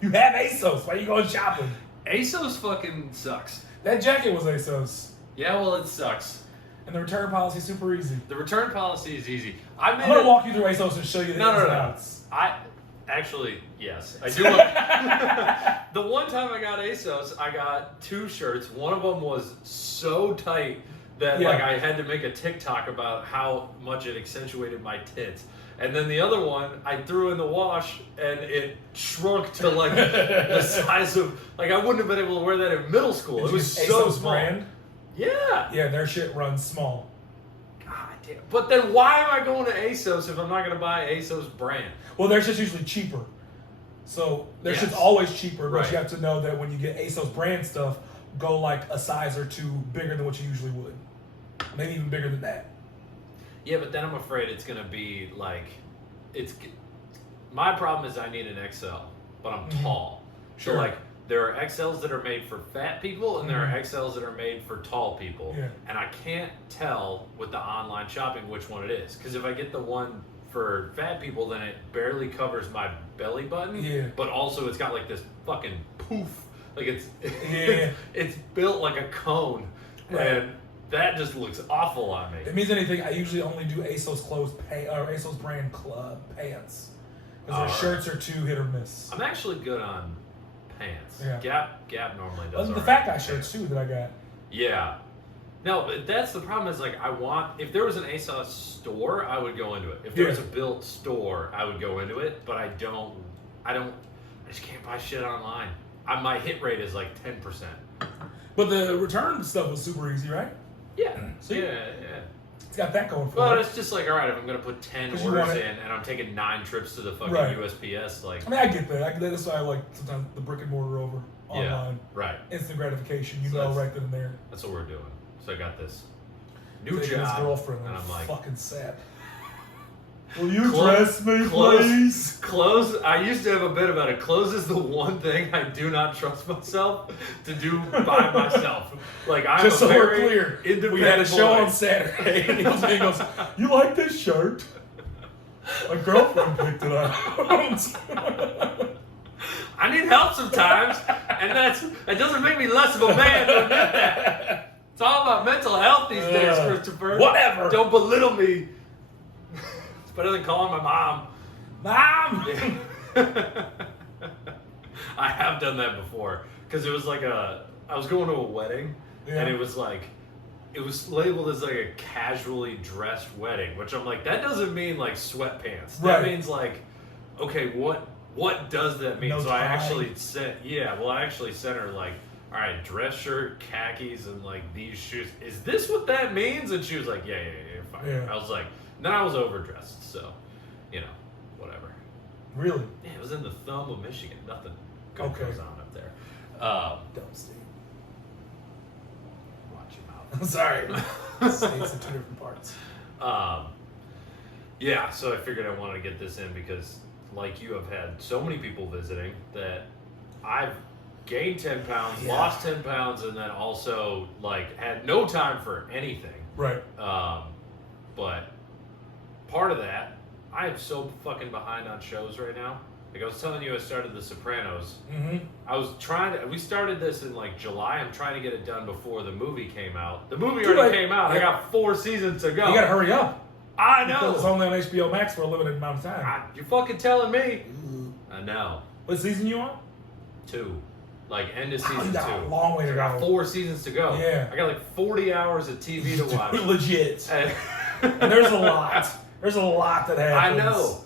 You have ASOS. Why are you going shopping? ASOS fucking sucks. That jacket was ASOS. Yeah, well, it sucks. And the return policy is super easy. The return policy is easy. I'm going to walk you through ASOS and show you the ins and outs. Actually, yes. I do want the one time I got ASOS, I got 2 shirts. One of them was so tight that like I had to make a TikTok about how much it accentuated my tits. And then the other one, I threw in the wash, and it shrunk to like the size of, like I wouldn't have been able to wear that in middle school. It was so ASOS small. Brand? Yeah. Yeah, their shit runs small. God damn. But then why am I going to ASOS if I'm not going to buy ASOS brand? Well, their shit's usually cheaper. So their shit's always cheaper, but you have to know that when you get ASOS brand stuff, go like a size or 2 bigger than what you usually would. Maybe even bigger than that. Yeah, but then I'm afraid it's going to be like, my problem is I need an XL, but I'm tall. Sure. So like, there are XLs that are made for fat people, and there are XLs that are made for tall people. Yeah. And I can't tell with the online shopping which one it is. Because if I get the one for fat people, then it barely covers my belly button. Yeah. But also it's got like this fucking poof. Like it's built like a cone. Right. And that just looks awful on me. If it means anything, I usually only do ASOS or ASOS brand pants. Because their shirts are too hit or miss. I'm actually good on pants. Yeah. Gap normally does. The fat guy shirts too that I got. Yeah. No, but that's the problem is like if there was an ASOS store, I would go into it. If there was a built store, I would go into it, but I just can't buy shit online. My hit rate is like 10%. But the return stuff was super easy, right? Yeah. So yeah. It's got that going for it. But it's just like, all right, if I'm going to put 10 orders in and I'm taking 9 trips to the fucking USPS, like... I mean, I get that. That's why I like sometimes the brick and mortar over online. Yeah, right. Instant gratification, So right then and there. That's what we're doing. So I got this new Taking job. his girlfriend and I'm like... fucking sap. Will you dress me, please? Clothes. I used to have a bit about it. Clothes is the one thing I do not trust myself to do by myself. Like I'm just so we're very clear. independent We had a show boy. on Saturday, and he goes, "You like this shirt?" My girlfriend picked it out. I need help sometimes, and that doesn't make me less of a man to admit that. It's all about mental health these days, Christopher. Whatever. Don't belittle me. It's better than calling my mom. Mom! I have done that before. Because it was like I was going to a wedding, and it was labeled as like a casually dressed wedding, which I'm like, that doesn't mean like sweatpants. That means like, okay, what does that mean? No so tie. I actually sent her like, all right, dress shirt, khakis, and like these shoes. Is this what that means? And she was like, yeah, fine. Yeah. I was like, then I was overdressed, so, whatever. Really? Yeah, it was in the thumb of Michigan. Nothing good goes on up there. Don't stay. Watch your mouth. I'm sorry. States in 2 different parts. Yeah, so I figured I wanted to get this in because, like you, have had so many people visiting that I've gained 10 pounds, lost 10 pounds, and then also, like, had no time for anything. Right. But part of that, I am so fucking behind on shows right now. Like I was telling you, I started The Sopranos. Mm-hmm. We started this in like July. I'm trying to get it done before the movie came out. The movie already came out. I got 4 seasons to go. You gotta hurry up. I know. Because it's only on HBO Max for a limited amount of time. You're fucking telling me. I know. What season you on? 2. Like end of season 2. A long way to go. I got 4 seasons to go. Yeah. I got like 40 hours of TV to watch. Legit. And there's a lot. There's a lot that happens. I know.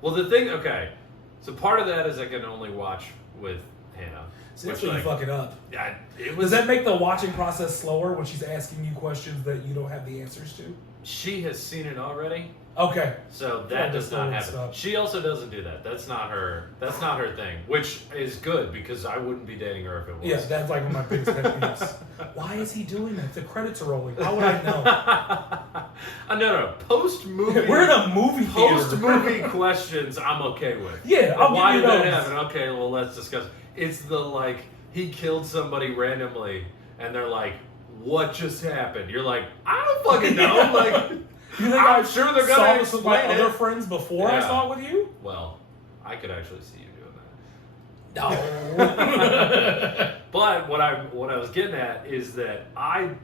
Well, the thing, okay. So part of that is I can only watch with Hannah. So that's where you fuck it up. Yeah, Does that make the watching process slower when she's asking you questions that you don't have the answers to? She has seen it already. Okay. So that does not happen. She also doesn't do that. That's not her thing, which is good because I wouldn't be dating her if it was. Yeah, that's like one of my biggest pet peeves. Why is he doing that? The credits are rolling. How would I know? No. Post-movie. We're in a movie theater. Post-movie questions I'm okay with. Yeah, I'll why give you did that happen? Okay, well, let's discuss. It's the, like, he killed somebody randomly, and they're like, what just happened? You're like, I don't fucking know. Like... You think I'm sure they're gonna explain with my it. other friends before I saw it with you? Well, I could actually see you doing No. But what I was getting at is that I'm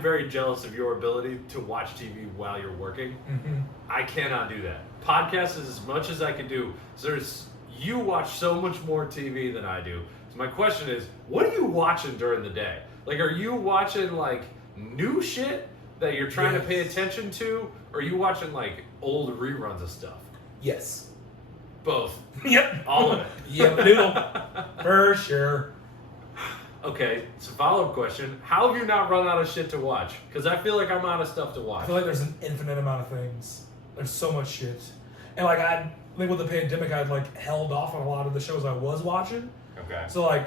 very jealous of your ability to watch TV while you're working. Mm-hmm. I cannot do that. Podcasts is as much as I can do. You watch so much more TV than I do. So my question is, what are you watching during the day? Like, are you watching like new shit that you're trying to pay attention to, or are you watching like old reruns of stuff? Yes. Both. Yep. All of it. Yep, noodle. For sure. Okay, so follow-up question. How have you not run out of shit to watch? Because I feel like I'm out of stuff to watch. I feel like there's an infinite amount of things. There's so much shit. And like I think with the pandemic I'd like held off on a lot of the shows I was watching. Okay. So like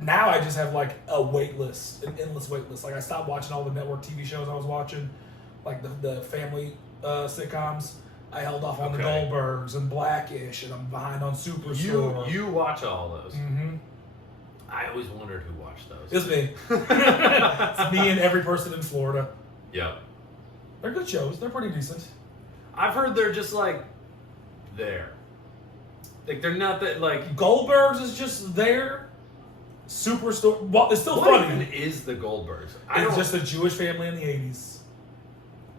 now I just have like a wait list, an endless wait list. Like I stopped watching all the network TV shows I was watching, like the family sitcoms. I held off on the Goldbergs and Blackish, and I'm behind on Superstore. You watch all those. Mm-hmm. I always wondered who watched those. It's me. It's me and every person in Florida. Yep. They're good shows. They're pretty decent. I've heard they're just like there. Like they're not that like Goldbergs is just there. Superstore. Well, it's still what funny. even is the Goldbergs? It's just a Jewish family in the 80s.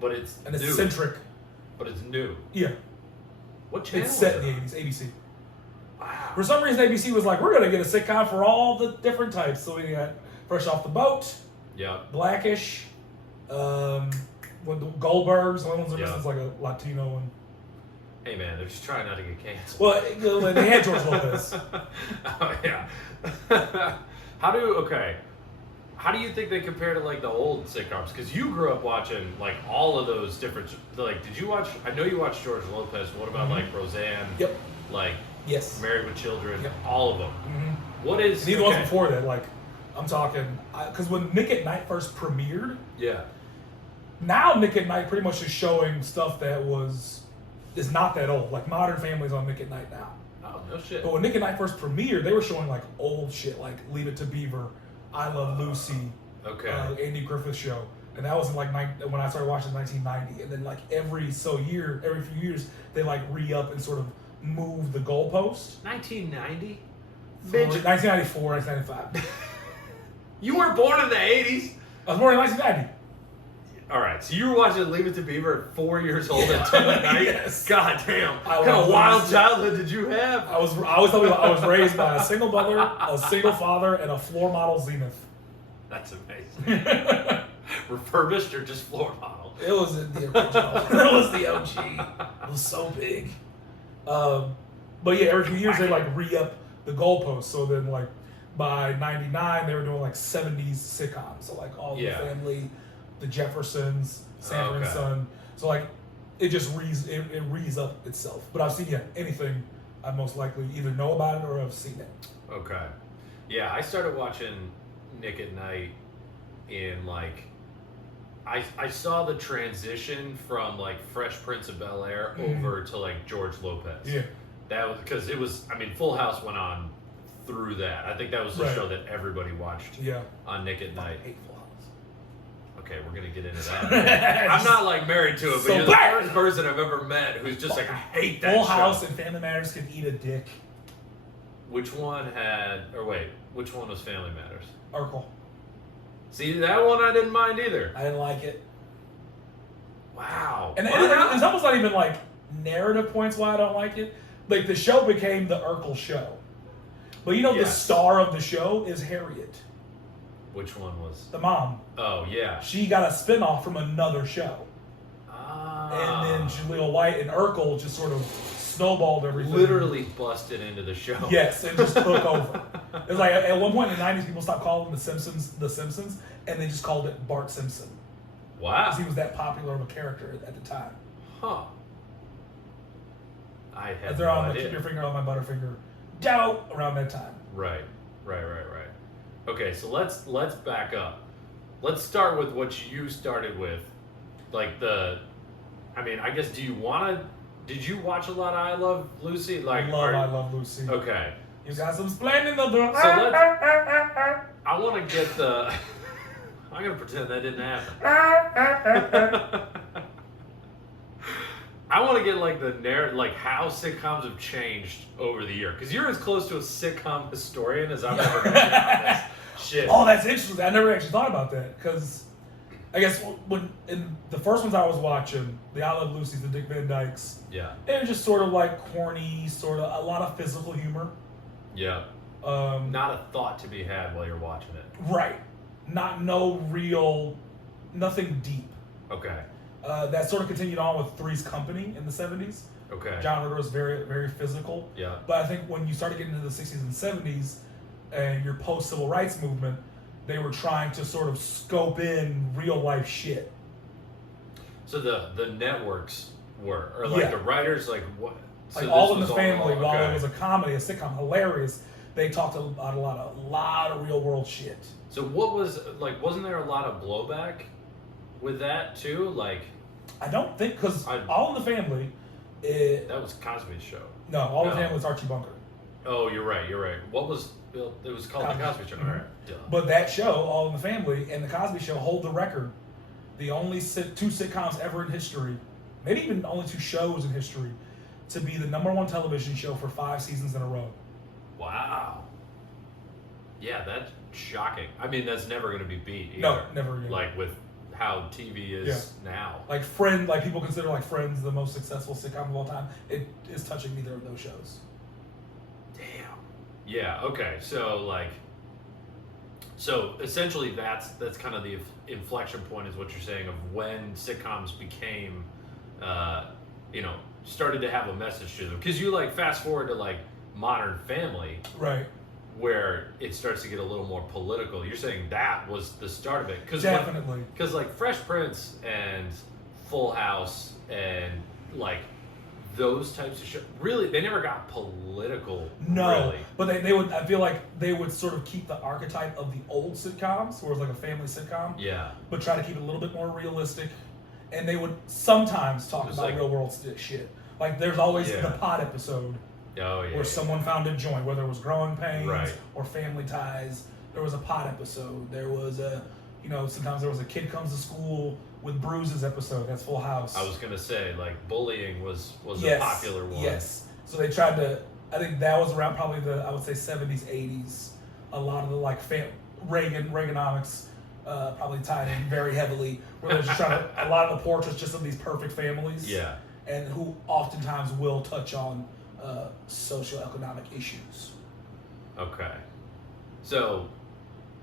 But it's and it's new. eccentric. But it's new. Yeah. What channel? It's set in the 80s. ABC. Wow. For some reason, ABC was like, we're gonna get a sitcom for all the different types. So we got Fresh Off the Boat. Yep. Blackish. With the Goldbergs. The only ones that Yeah. is like a Latino one. Hey man, they're just trying not to get canceled. Well, they had George Lopez. Oh yeah. How do you think they compare to like the old sitcoms? Because you grew up watching like all of those different. Like, did you watch? I know you watched George Lopez. What about like Roseanne? Yep. Like Yes. Married with Children. Yep. All of them. Mm-hmm. What is? And even ones before that, like I'm talking, because when Nick at Night first premiered. Yeah. Now Nick at Night pretty much is showing stuff that is not that old. Like Modern Family's on Nick at Night now. Oh no shit. But when Nick at Night first premiered, they were showing like old shit, like Leave It to Beaver, I Love Lucy, Andy Griffith Show, and that was in like when I started watching in 1990. And then like every few years, they like re-up and sort of move the goalpost. 1990. Bitch. 1994, 1995. You weren't born in the 80s. I was born in 1990. All right, so you were watching Leave It to Beaver at 4 years old at 10 at night? Yes. God damn. What kind of wild childhood did you have? I was raised by a single mother, a single father, and a floor model Zenith. That's amazing. Refurbished or just floor model? It was the original. It was the OG. It was so big. But yeah, every few years they like re-up the goalposts. So then like by 99 they were doing like 70s sitcoms. So like All in the Family, The Jeffersons, Sanford and Son. So like it just rees up itself. But I've seen anything I most likely either know about it or have seen it. Okay. Yeah, I started watching Nick at Night in like I saw the transition from like Fresh Prince of Bel-Air over to like George Lopez. Yeah. That was because it was Full House went on through that. I think that was the show that everybody watched on Nick at Night. I hate Full House. Okay, we're gonna get into that. I'm not like married to it, but you're the first person I've ever met who's just like, I hate that Full show. House and Family Matters can eat a dick. Which one which one was Family Matters? Urkel. See, that one I didn't mind either. I didn't like it. Wow. And it's almost not even like narrative points why I don't like it. Like the show became the Urkel show. But you know the star of the show is Harriet. Which one was? The mom. Oh, yeah. She got a spinoff from another show. Ah. And then Jaleel White and Urkel just sort of snowballed everything. Literally busted into the show. Yes, and just took over. It was like at one point in the 90s, people stopped calling The Simpsons, and they just called it Bart Simpson. Wow. Because he was that popular of a character at the time. Huh. I had They're no on idea. Keep Your Finger on My Butterfinger. Doubt around that time. Right. Okay, so let's back up. Let's start with what you started with. Like I guess did you watch a lot of I Love Lucy? Like I Love Lucy. Okay. You got some splendid in the door. So I want to get the I'm going to pretend that didn't happen. I want to get like the narrative, like how sitcoms have changed over the year, because you're as close to a sitcom historian as I've ever been on this shit. Oh, that's interesting. I never actually thought about that because I guess when in the first ones I was watching, the I Love Lucy's, the Dick Van Dykes, Yeah. they were just sort of like corny, sort of a lot of physical humor. Yeah. Not a thought to be had while you're watching it. Right. Nothing deep. Okay. That sort of continued on with Three's Company in the 70s. Okay. John Ritter was very, very physical. Yeah. But I think when you started getting into the 60s and 70s and your post-civil rights movement, they were trying to sort of scope in real life shit. So the networks were, or like Yeah. the writers, like what? So Like this All in the was Family, while okay. it was a comedy, a sitcom, hilarious, they talked about a lot of real world shit. So what was, like, wasn't there a lot of blowback with that too? Like, I don't think, because All in the Family, that was Cosby's show. no, All in the No. Family was Archie Bunker. Oh, you're right. What was, it was called The Cosby Show. Mhm. All right. Duh. But that show, All in the Family, and The Cosby Show hold the record. The only two sitcoms ever in history, maybe even only two shows in history, to be the #1 television show for 5 seasons in a row. Wow. Yeah, that's shocking. I mean, that's never going to be beat either. No, never again. Like with how TV is now. Like people consider like Friends the most successful sitcom of all time. It is touching neither of those shows. Damn. Yeah. Okay. So essentially that's kind of the inflection point, is what you're saying, of when sitcoms became, started to have a message to them. Because you like fast forward to like Modern Family, Right. where it starts to get a little more political. You're saying that was the start of it. Definitely. Because like Fresh Prince and Full House and like those types of shows, really, they never got political. No, really. but they would. I feel like they would sort of keep the archetype of the old sitcoms, where it was like a family sitcom, Yeah. but try to keep it a little bit more realistic. And they would sometimes talk Just about like- real world shit. Like there's always Yeah. the pod episode Oh yeah. where someone found a joint, whether it was Growing Pains Right. or Family Ties. There was a pod episode. There was sometimes there was a Kid Comes to School with Bruises episode. That's Full House. I was gonna say, like, bullying was Yes, a popular one. Yes. So they tried to. I think that was around probably I would say 70s, 80s. A lot of the like Reaganomics probably tied in very heavily. Where they're just trying to. A lot of the portraits just of these perfect families. Yeah. And who oftentimes will touch on socioeconomic issues. Okay. So,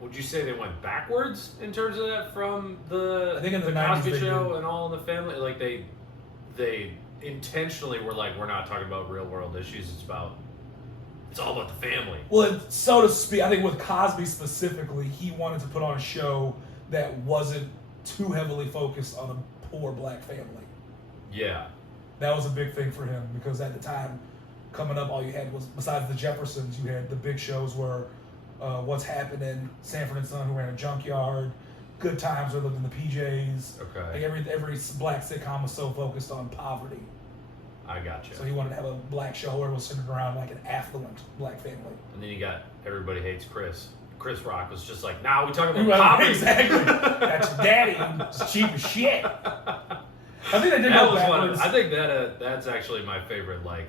would you say they went backwards in terms of that from the I think in the 90s Cosby they Show did. and All in the Family? Like they intentionally were like, we're not talking about real world issues. It's all about the family. Well, so to speak, I think with Cosby specifically, he wanted to put on a show that wasn't too heavily focused on a poor black family. Yeah. That was a big thing for him because at the time, coming up, all you had was, besides the Jeffersons, you had the big shows where What's Happening, Sanford and Son, who ran a junkyard, Good Times, where lived in the PJs. Okay. Like every black sitcom was so focused on poverty. I gotcha. So he wanted to have a black show where it was centered around like an affluent black family. And then you got Everybody Hates Chris. Chris Rock was just like, nah, we talking about poverty. Exactly. That's your daddy who's cheap as shit. I think they did That go was one. backwards. I think that's actually my favorite like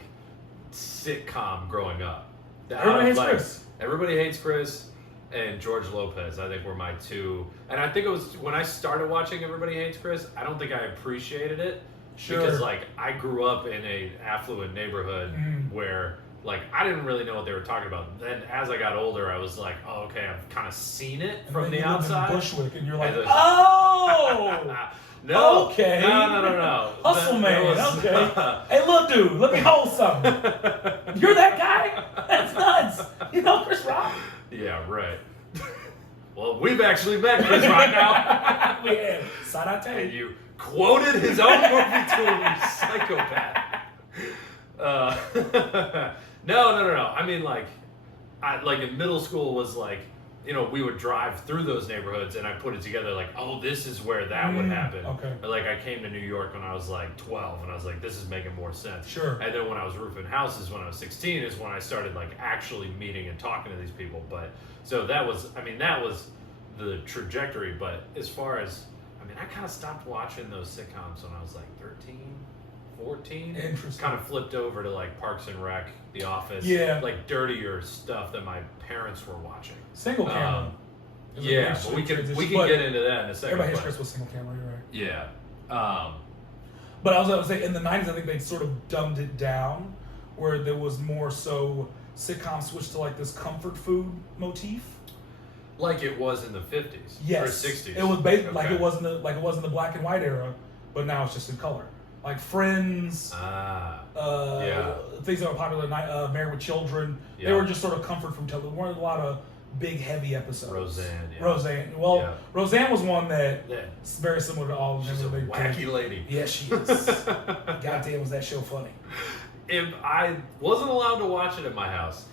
sitcom growing up. Everybody Hates Like, Chris. Everybody Hates Chris and George Lopez, I think, were my two. And I think it was when I started watching Everybody Hates Chris, I don't think I appreciated it. Sure. Because like I grew up in an affluent neighborhood where like I didn't really know what they were talking about. Then as I got older, I was like, oh, okay, I've kind of seen it And from then the you lived in outside. Bushwick, and you're like, And oh, No. Okay. No. hustle That man. was- Okay. Hey, look, dude, let me hold something. You're that guy? That's nuts. You know Chris Rock? Yeah, right. Well, we've actually met Chris Rock now. We have. Side out And you quoted his own movie to him, you psychopath. No. I mean, like in middle school was like, we would drive through those neighborhoods, and I put it together like, oh, this is where that would happen. Okay. Or like I came to New York when I was like 12, and I was like, this is making more sense. Sure. And then when I was roofing houses when I was 16 is when I started like actually meeting and talking to these people. But so that was the trajectory. But as far as, I kind of stopped watching those sitcoms when I was like 13, 2014. Interesting. Kind of flipped over to like Parks and Rec, The Office. Yeah. Like dirtier stuff that my parents were watching. Single camera. Yeah, but we can get into that in a second. Everybody hates Chris with single camera, you're right. Yeah. But I was going to say, in the 90s, I think they sort of dumbed it down, where there was more so sitcoms switched to like this comfort food motif. Like it was in the 50s yes. or 60s. It was basically like it was in the black and white era, but now it's just in color. Like Friends, things that were popular, Married with Children. Yeah. They were just sort of comfort food. There weren't a lot of big, heavy episodes. Roseanne. Well, Roseanne was one that's very similar to all of them. She's a wacky lady. Yeah, she is. Goddamn, was that show funny. If I wasn't allowed to watch it at my house.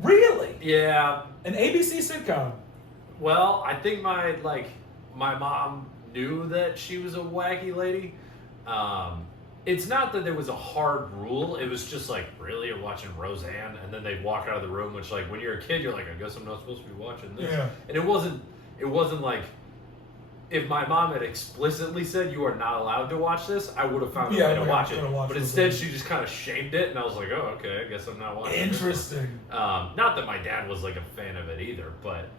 Really? Yeah. An ABC sitcom. Well, I think my mom knew that she was a wacky lady. It's not that there was a hard rule. It was just like, really, you're watching Roseanne? And then they'd walk out of the room, which like when you're a kid, you're like, I guess I'm not supposed to be watching this. Yeah. And it wasn't like, if my mom had explicitly said you are not allowed to watch this, I would have found a way to watch it. But instead, she just kind of shamed it, and I was like, oh, okay, I guess I'm not watching it. Interesting. Not that my dad was like a fan of it either, but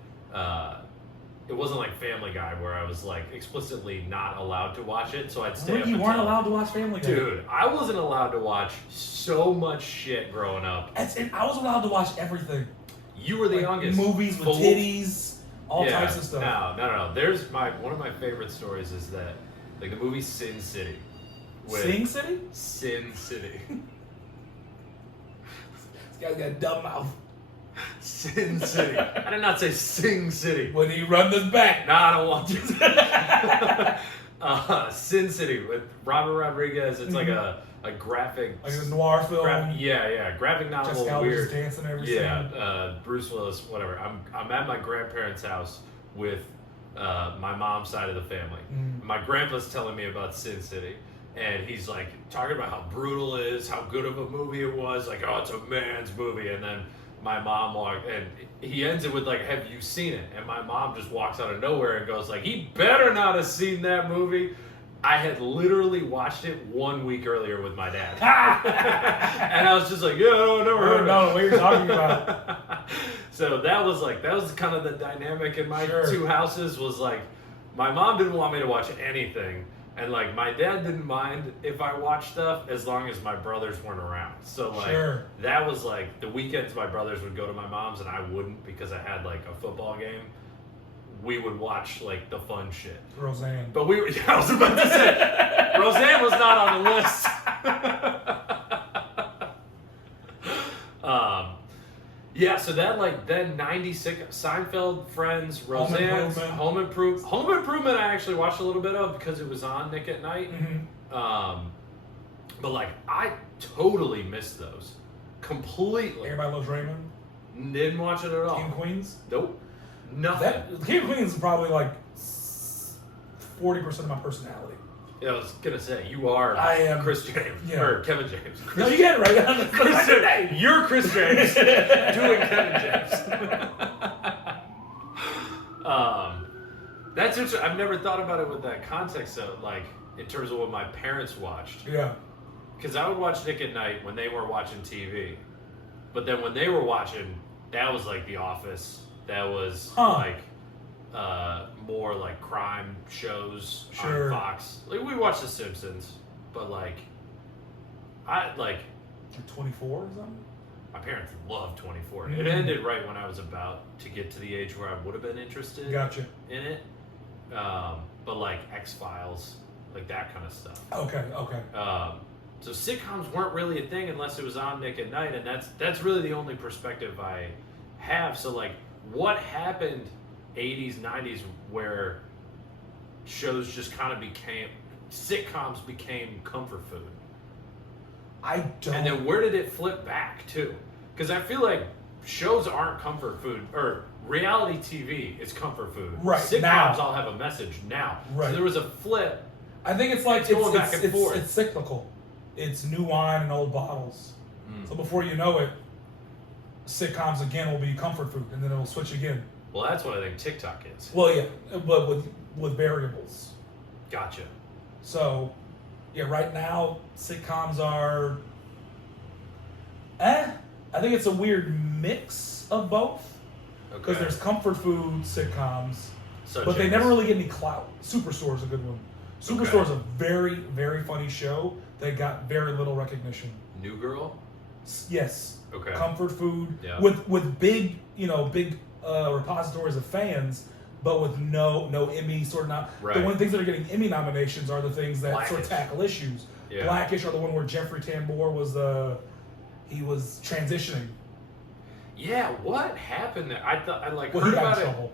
it wasn't like Family Guy where I was like explicitly not allowed to watch it, so I'd stay up You weren't allowed to watch Family Guy? Dude, I wasn't allowed to watch so much shit growing up. I was allowed to watch everything. You were the youngest. Movies with titties. All types of stuff. No. There's one of my favorite stories is that, like the movie Sin City. Sing City? Sin City. This guy's got a dumb mouth. Sin City. I did not say Sing City. When you run this back. Nah, I don't want to. Sin City with Robert Rodriguez. It's like a graphic, like a noir film. Graphic novel. Jessica Weird. Dancing every scene. Bruce Willis, whatever. I'm at my grandparents' house with my mom's side of the family. My grandpa's telling me about Sin City, and he's like talking about how brutal it is, how good of a movie it was, like, oh, it's a man's movie. And then my mom walked, and he ends it with like, have you seen it? And my mom just walks out of nowhere and goes like, he better not have seen that movie. I had literally watched it 1 week earlier with my dad. And I was just like, yeah, I never heard of it. No, what you're talking about. So that was kind of the dynamic in my two houses, was like, my mom didn't want me to watch anything. And like, my dad didn't mind if I watched stuff as long as my brothers weren't around. So like, that was like, the weekends my brothers would go to my mom's and I wouldn't, because I had like a football game. We would watch like the fun shit. Roseanne. But I was about to say, Roseanne was not on the list. So then 96, Seinfeld, Friends, Roseanne, Home Improvement I actually watched a little bit of because it was on Nick at Night. But like, I totally missed those. Completely. Everybody Loves Raymond? Didn't watch it at all. King Queens? Nope. Nothing. King Queens is probably like 40% of my personality. Yeah, I was gonna say, I am Chris James or Kevin James. No, you get it right. Chris, you're Chris James doing Kevin James. That's interesting. I've never thought about it with that context though, like in terms of what my parents watched. Yeah. Because I would watch Nick at Night when they were watching TV, but then when they were watching, that was like The Office. That was like more like crime shows on Fox. Like we watched The Simpsons, but like 24 or something? My parents loved 24. It ended right when I was about to get to the age where I would have been interested in it. But like X-Files, like that kind of stuff. Okay. So sitcoms weren't really a thing unless it was on Nick at Night, and that's really the only perspective I have. So like, what happened 80s, 90s where shows just kind of sitcoms became comfort food? I don't. And then where did it flip back to? Because I feel like shows aren't comfort food, or reality TV is comfort food. Right. Sitcoms all have a message now. Right. So there was a flip. I think it's like going back and forth. It's cyclical. It's new wine in old bottles. So before you know it, sitcoms again will be comfort food, and then it'll switch again. Well, that's what I think TikTok is. Well, yeah, but with variables. Gotcha. So, Yeah, right now sitcoms are. I think it's a weird mix of both. Because Okay. there's comfort food sitcoms, Such but they as- never really get any clout. Superstore is a good one. Superstore is a very, very funny show that got very little recognition. New Girl. Yes. Okay. Comfort food Yeah. with big repositories of fans, but with no Emmy sort of not. Right. The one things that are getting Emmy nominations are the things that sort of Blackish. tackle issues. Yeah. Blackish are the one where Jeffrey Tambor was he was transitioning. Yeah, what happened there? I thought I Well, heard he got about in it. trouble.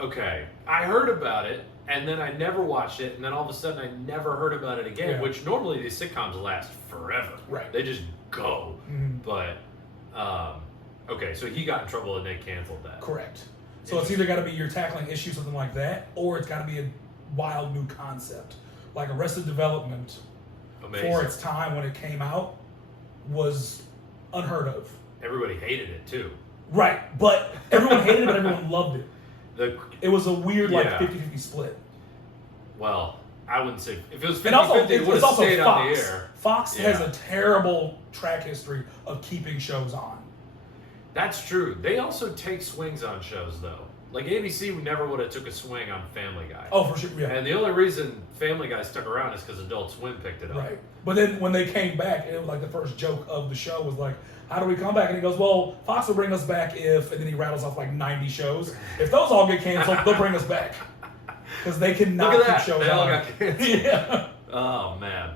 Okay, I heard about it, and then I never watched it, and then all of a sudden I never heard about it again. Yeah. Which normally these sitcoms last forever. Right. They just go. Mhm. But okay, so he got in trouble and they canceled that. Correct. So it's either got to be you're tackling issues, something like that, or it's got to be a wild new concept. Like Arrested Development, Amazing. for its time when it came out, was unheard of. Everybody hated it too. Right, but everyone hated it, but everyone loved it. It was a weird, Yeah. 50-50 split. Well, I wouldn't say if it was 50-50, And also, it would it's have also stayed Fox. on the air. Fox has Yeah. a terrible track history of keeping shows on. That's true. They also take swings on shows though. Like ABC never would have took a swing on Family Guy. Oh, for sure, yeah. And the only reason Family Guy stuck around is because Adult Swim picked it up. Right. But then when they came back, it was like the first joke of the show was like, how do we come back? And he goes, well, Fox will bring us back if, and then he rattles off like 90 shows. If those all get canceled, they'll bring us back. Because they cannot Look keep at that. shows They all on. got canceled. Yeah. Oh man.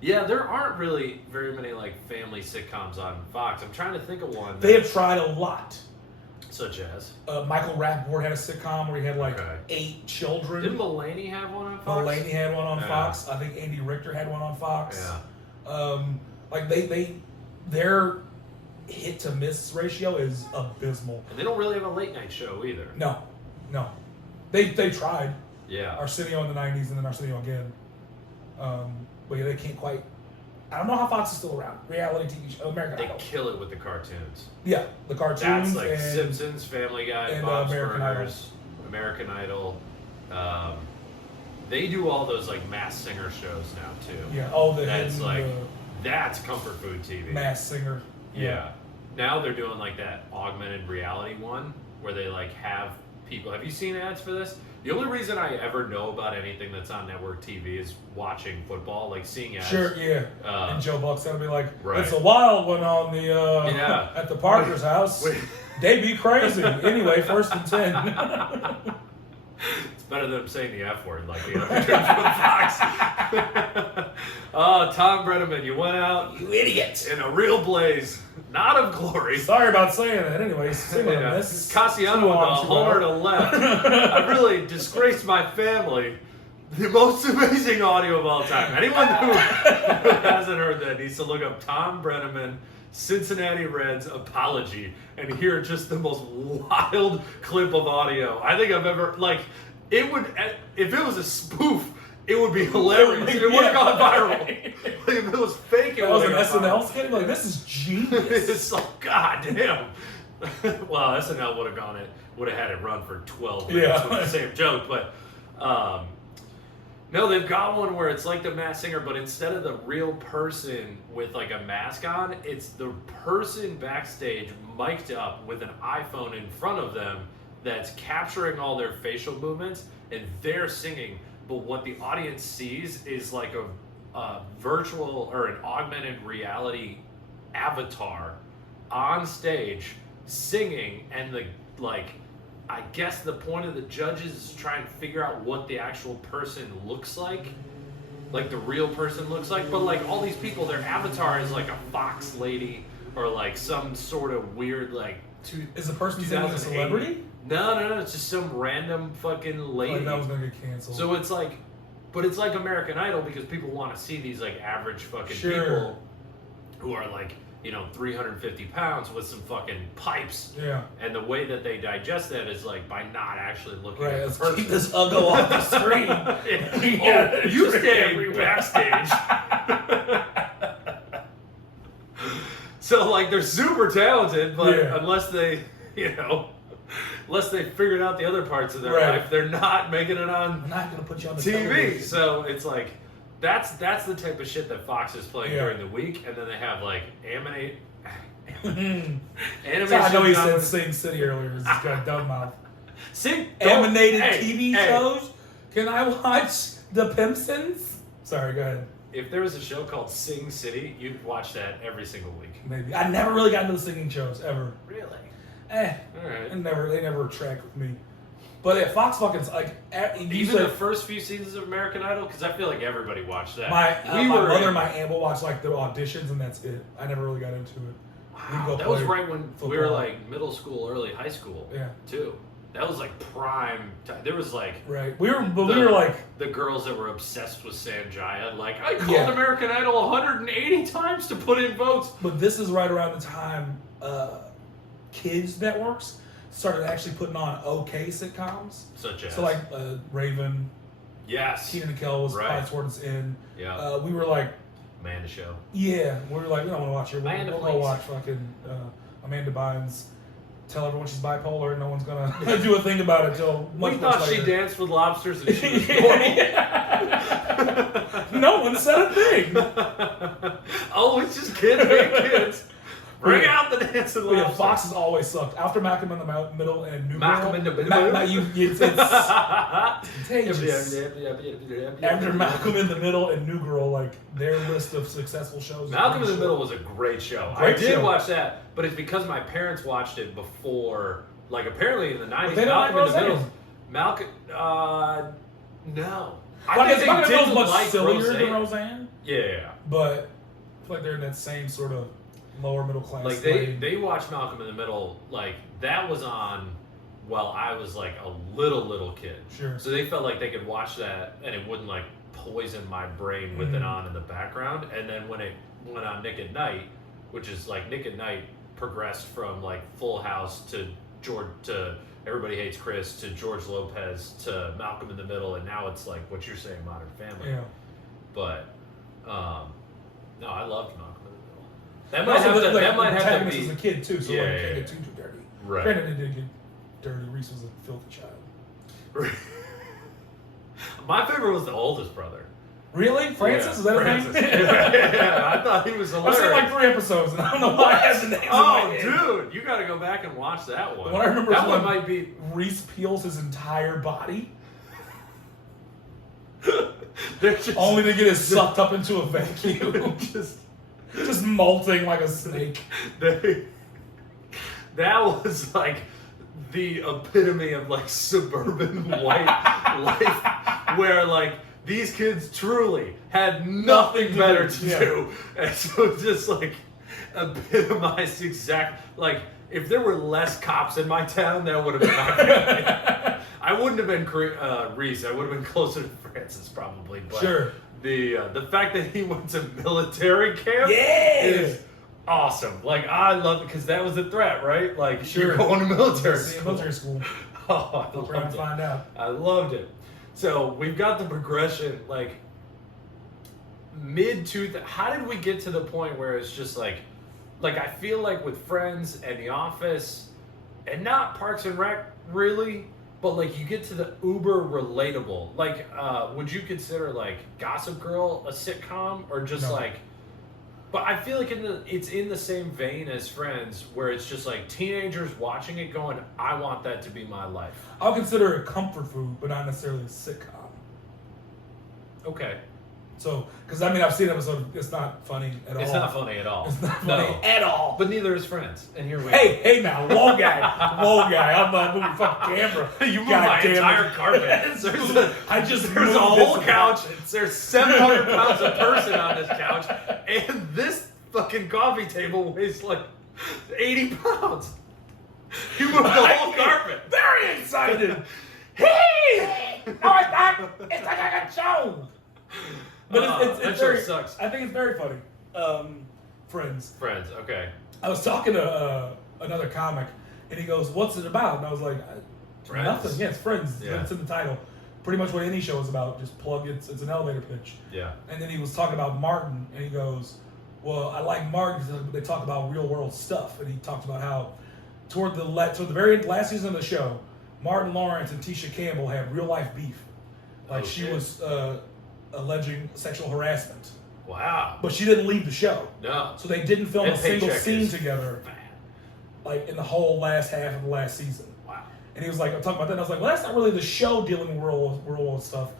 Yeah, there aren't really very many like family sitcoms on Fox. I'm trying to think of one. They have tried a lot. Such as. Michael Rappaport had a sitcom where he had like Okay. 8 children. Didn't Mulaney have one on Fox? Mulaney had one on Yeah. Fox. I think Andy Richter had one on Fox. Yeah. Like their hit to miss ratio is abysmal. And they don't really have a late night show either. No. They tried. Yeah. Arsenio in the 90s and then Arsenio again. But yeah, they can't quite. I don't know how Fox is still around. Reality TV show, American They Idol. kill it with the cartoons. Yeah, the cartoons. That's like and, Simpsons, Family Guy, and, Bob's American Burgers, American Idol. They do all those like Masked Singer shows now too. Yeah, That's hidden, like that's comfort food TV. Masked Singer. Yeah. Now they're doing like that augmented reality one where they like have people. Have you seen ads for this? The only reason I ever know about anything that's on network TV is watching football, like seeing ads. Sure, yeah. Uh, And Joe Buck's gonna be like, right. it's a wild one on the Yeah. at the Parker's house. Wait. They be crazy. Anyway, 1st and 10. It's better than saying the F word like the other dude from Fox. Oh, Tom Brenneman, you went out You idiot. in a real blaze, not of glory. Sorry about saying that. Anyways, sing Yeah. on this. Cassiano Too with long, a too horn well. to left. I really disgraced my family. The most amazing audio of all time. Anyone who hasn't heard that needs to look up Tom Brenneman, Cincinnati Reds apology, and hear just the most wild clip of audio I think I've ever, like, it would, if it was a spoof, it would be hilarious. It would have gone viral. Like, if it was fake, it That was would an have gone viral. SNL skit. Like, this is genius. It's like, god damn. Well, SNL would have had it run for 12 minutes Yeah. with the same joke, but no, they've got one where it's like the Masked Singer, but instead of the real person with like a mask on, it's the person backstage mic'd up with an iPhone in front of them that's capturing all their facial movements, and they're singing, but what the audience sees is like a virtual or an augmented reality avatar on stage singing, and I guess the point of the judges is trying to figure out what the actual person looks like the real person looks like, but like all these people, their avatar is like a fox lady or like some sort of weird like Is the person singing a 2008. celebrity? No, it's just some random fucking lady. Like that was gonna get canceled. So it's like, but it's like American Idol because people want to see these like average fucking Sure. people who are like, 350 pounds with some fucking pipes. yeah. And the way that they digest that is like by not actually looking Right. at the Let's person. keep this uggo off the screen. Oh, you stay everywhere. backstage. So like they're super talented, but Yeah. unless they, unless they figured out the other parts of their Right. life, they're not making it on I'm not gonna put you on the TV. television. So it's like That's the type of shit that Fox is playing during the week, and then they have like animation. So I know he said Sing City earlier. He's got a dumb mouth. Animated TV shows. Can I watch The Pimpsons? Sorry, go ahead. If there was a show called Sing City, you'd watch that every single week. Maybe. I never really got into the singing shows ever. Really? All right. They never tracked with me. But at Fox fucking like even the first few seasons of American Idol, because I feel like everybody watched that. My mother and my aunt will watch like the auditions, and that's it. I never really got into it. Wow, that was right when we were like middle school, early high school. Yeah. Too. That was like prime time. There was like we were like the girls that were obsessed with Sanjaya. Like I called American Idol 180 times to put in votes. But this is right around the time kids networks started actually putting on okay sitcoms, such as like Raven. Yes. Kenan and Kel was probably towards the end. Yeah. We were like Amanda Show. Yeah, we were like we don't want to watch her. We'll go watch fucking Amanda Bynes. Tell everyone she's bipolar and no one's gonna do a thing about it till much We thought later. she danced with lobsters and she was normal. No one said a thing. Oh, it's just kids being kids. Bring out the dancing lobsters. Yeah, Fox has always sucked. After Malcolm in the Middle and New Malcolm in the Middle. It's contagious. After Malcolm in the Middle and New Girl, like their list of successful shows. Malcolm in the Middle was a great show. I did watch that, but it's because my parents watched it before. Like apparently in the 90s, Malcolm in the Middle. Malcolm, no. I think they didn't much like sillier than Roseanne. Yeah, but I feel like they're in that same sort of lower middle class. Like they watched Malcolm in the Middle, like that was on while I was like a little kid. Sure. So they felt like they could watch that and it wouldn't like poison my brain with it on in the background. And then when it went on Nick at Night, which is like Nick at Night progressed from like Full House to Everybody Hates Chris to George Lopez to Malcolm in the Middle, and now it's like what you're saying, Modern Family. Yeah. But no, I loved Malcolm. That might have to be as a kid too, so it can't get too dirty. Right. Granted, it did get dirty. Reese was a filthy child. My favorite was the oldest brother. Really? Francis? Is that Francis. his name? Yeah, I thought he was hilarious. I've seen like 3 episodes, and I don't know why I have the names in my head. Dude, you got to go back and watch that one. What I remember that one might be Reese peels his entire body. Only to get it sucked up into a vacuum. Just molting like a snake. That was like the epitome of like suburban white life, where like these kids truly had nothing better to do, and so just like epitomized like if there were less cops in my town, that would have been my family. I wouldn't have been Reese. I would have been closer to Francis probably. But sure. The fact that he went to military camp is awesome. Like I love it because that was a threat, right? Like you're going to military school. Oh, I loved it. Find out. I loved it. So we've got the progression, like how did we get to the point where it's just like I feel like with Friends and The Office, and not Parks and Rec really, but like you get to the uber relatable. Like, would you consider like Gossip Girl a sitcom or just No. like? But I feel like it's in the same vein as Friends, where it's just like teenagers watching it going, I want that to be my life. I'll consider it comfort food, but not necessarily a sitcom. Okay. So, because I mean, I've seen episodes, it's not funny at all. It's not funny at all. It's not funny at all. But neither is Friends. And here we are. Hey now, whoa guy. I'm not moving fucking camera. You moved my entire carpet. There's a whole couch. There's 700 pounds a person on this couch. And this fucking coffee table weighs like 80 pounds. You moved the whole carpet. Very excited. Hey! No, it's not. It's like a show. But it's very, sucks. I think it's very funny. Friends, okay. I was talking to another comic, and he goes, "What's it about?" And I was like, Friends. "Nothing. Yeah, it's Friends. Yeah. It's in the title. Pretty much what any show is about. Just plug it. It's an elevator pitch." Yeah. And then he was talking about Martin, and he goes, "Well, I like Martin because they talk about real world stuff." And he talked about how toward the very last season of the show, Martin Lawrence and Tisha Campbell had real life beef. Like she was alleging sexual harassment. Wow. But she didn't leave the show. No. So they didn't film And a single paycheck scene is together, bad. like in the whole last half of the last season. Wow. And he was like, I'm talking about that. And I was like, well, that's not really the show dealing with real world stuff,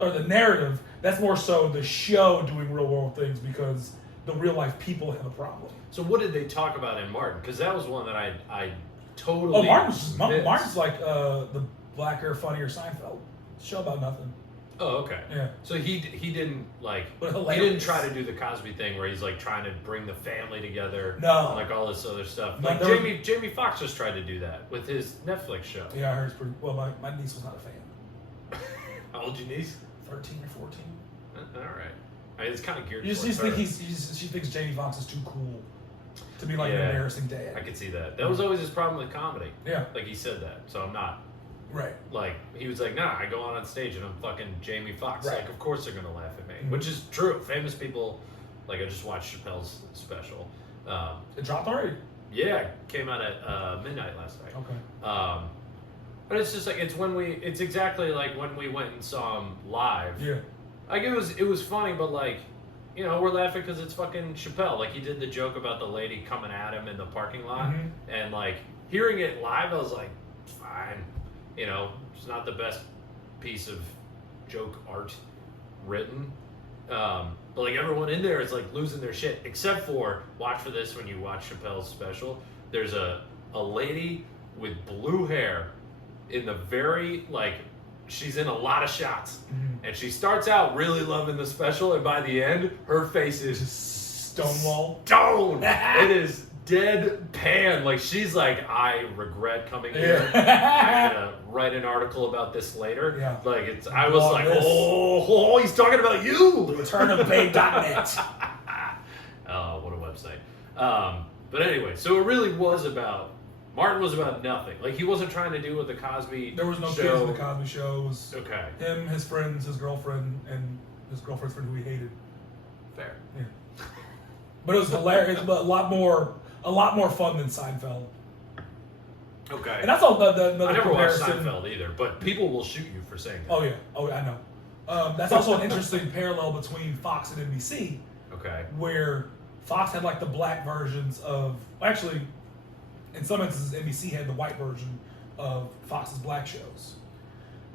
or the narrative. That's more so the show doing real world things because the real life people have a problem. So what did they talk about in Martin? Because that was one that I totally. Oh, Martin's missed. like the blacker, funnier Seinfeld. Show about nothing. Oh, okay. Yeah. So he didn't like But he hilarious. didn't try to do the Cosby thing where he's like trying to bring the family together. No. And like all this other stuff. No, Like there was- Jamie Foxx just tried to do that with his Netflix show. Yeah, I heard it's pretty. Well, my niece was not a fan. How old your niece? 13 or 14. All right. I mean, it's kind of geared. You just towards think her. she thinks Jamie Foxx is too cool to be like an Yeah. embarrassing dad. I could see that. That was always his problem with comedy. Yeah. Like he said that. So I'm not. Right. Like he was like, nah, I go on stage and I'm fucking Jamie Foxx. Right. Like, of course they're gonna laugh at me, Mhm. which is true. Famous people, like I just watched Chappelle's special. It dropped already. Yeah, it came out at midnight last night. Okay. But it's just like it's exactly like when we went and saw him live. Yeah. Like it was funny, but like, you know, we're laughing because it's fucking Chappelle. Like he did the joke about the lady coming at him in the parking lot, Mhm. and like hearing it live, I was like, fine. You know, it's not the best piece of joke art written. But like everyone in there is like losing their shit, except for, watch for this when you watch Chappelle's special. There's a lady with blue hair in the very, like, she's in a lot of shots. Mhm. And she starts out really loving the special, and by the end, her face is Stonewall. stone. It is deadpan. Like she's like, I regret coming here. Yeah. I'm gonna write an article about this later. Yeah. Like it's. I was Love like, this. oh, he's talking about you. Returnofbabe.net. Oh, what a website. But anyway, so it really was about. Martin was about nothing. Like he wasn't trying to do with the Cosby. There was no show. kids in the Cosby Show. It was Okay. him, his friends, his girlfriend, and his girlfriend's friend who he hated. Fair. Yeah. But it was hilarious. But a lot more fun than Seinfeld. Okay. And that's all. Another I never watched comparison. Seinfeld either, but people will shoot you for saying that. Oh yeah. Oh, I know. That's also an interesting parallel between Fox and NBC, Okay. where Fox had like the black versions of. Actually, in some instances, NBC had the white version of Fox's black shows.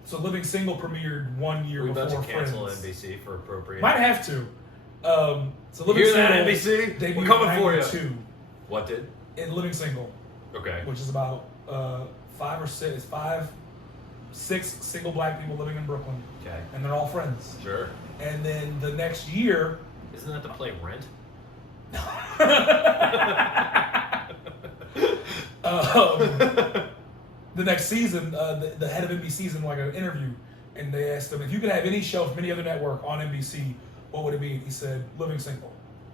So Living Single premiered 1 year We're before about to cancel Friends. NBC for appropriate. Might have to. So You Living hear that, Single NBC? debuted We're coming in for you. 92 What did? in Living Single, Okay. which is about 6 single black people living in Brooklyn, Okay. and they're all friends. Sure. And then the next year, Isn't that to play Rent? the next season, the head of NBC is in like an interview, and they asked him if you could have any show from any other network on NBC, what would it be? And he said Living Single.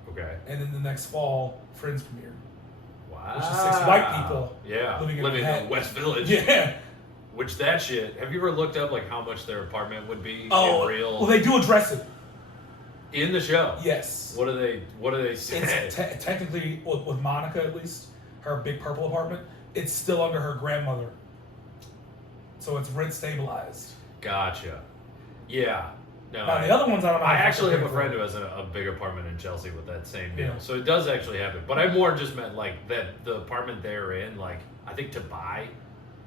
Okay. And then the next fall, Friends premiered. Wow. Which is 6 white people Yeah. living in in Manhattan. West Village. Yeah. Which that shit. Have you ever looked up like how much their apartment would be Oh, in real well, they do address it. in the show? Yes. What do they say? It's technically, with Monica at least, her big purple apartment, it's still under her grandmother. So it's rent stabilized. Gotcha. Yeah. No. Now, the other ones, I don't know. I how actually they're have a paying friend for. who has a big apartment in Chelsea with that same deal. Yeah. So it does actually happen. But I more just meant like that the apartment they're in, like I think to buy,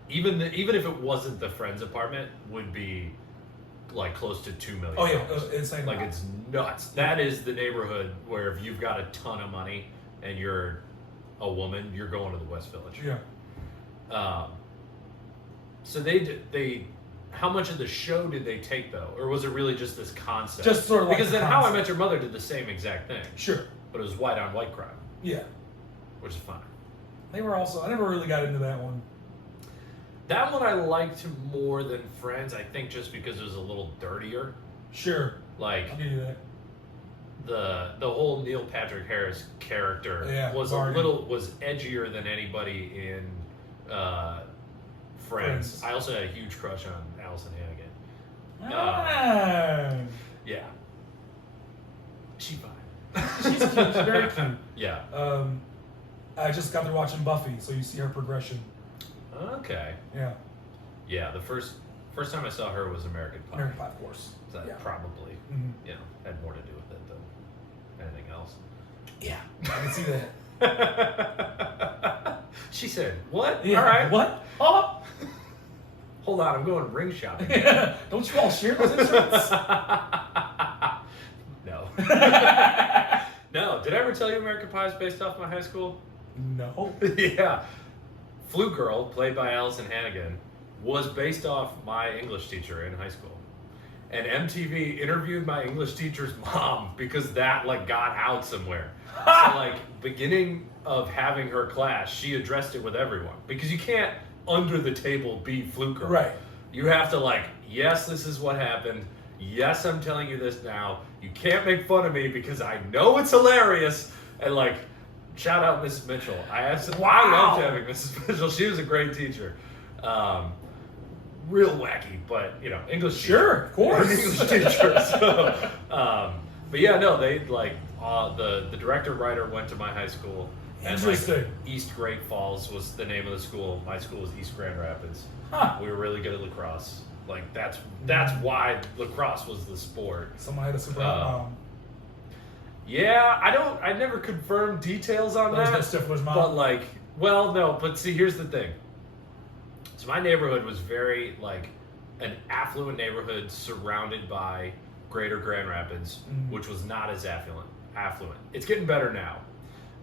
even if it wasn't the friend's apartment, would be like close to $2 million. Oh, yeah. Insane. Like it's nuts. That is the neighborhood where if you've got a ton of money and you're a woman, you're going to the West Village. Yeah. So they how much of the show did they take though, or was it really just this concept? Just sort of like because the then How I concept. Met Your Mother did the same exact thing, Sure. but it was white on white crime, Yeah. which is fine. They were also, I never really got into that one. That one I liked more than Friends, I think, just because it was a little dirtier. Sure. Like I'll give you that. the whole Neil Patrick Harris character Yeah, was Barney. was edgier than anybody in Friends. I also had a huge crush on Allison Hannigan. Yeah. She fine. She's cute. She's very cute. Yeah. I just got through watching Buffy, so you see her progression. Okay. Yeah. Yeah, the first First time I saw her was American Pie. American Pie, of course. So that probably, you know, had more to do with it than anything else. Yeah, I can see that. She said, "What? Yeah, All right, what? Oh, hold on, I'm going ring shopping." don't you all share those instruments? No. No. Did I ever tell you American Pie is based off my high school? No. Yeah. Flute Girl, played by Allison Hannigan, was based off my English teacher in high school. And MTV interviewed my English teacher's mom because that like got out somewhere. So like beginning of having her class, she addressed it with everyone because you can't under the table be Flute Girl. Right. You have to like, yes, this is what happened. Yes, I'm telling you this now. You can't make fun of me because I know it's hilarious. And like, shout out Mrs. Mitchell. I loved having Mrs. Mitchell. She was a great teacher. Real wacky, but you know, English teacher. Sure, of course. English teacher. So, but yeah, no, they like the director Reiter went to my high school. Interesting. And like East Great Falls was the name of the school. My school was East Grand Rapids. Huh. We were really good at lacrosse. Like that's why lacrosse was the sport. Somebody had a super hot mom. Yeah, I never confirmed details on that. Was that Stifler's mom? But like, well, no, but see, here's the thing. So my neighborhood was very like an affluent neighborhood surrounded by Greater Grand Rapids, which was not as affluent. It's getting better now.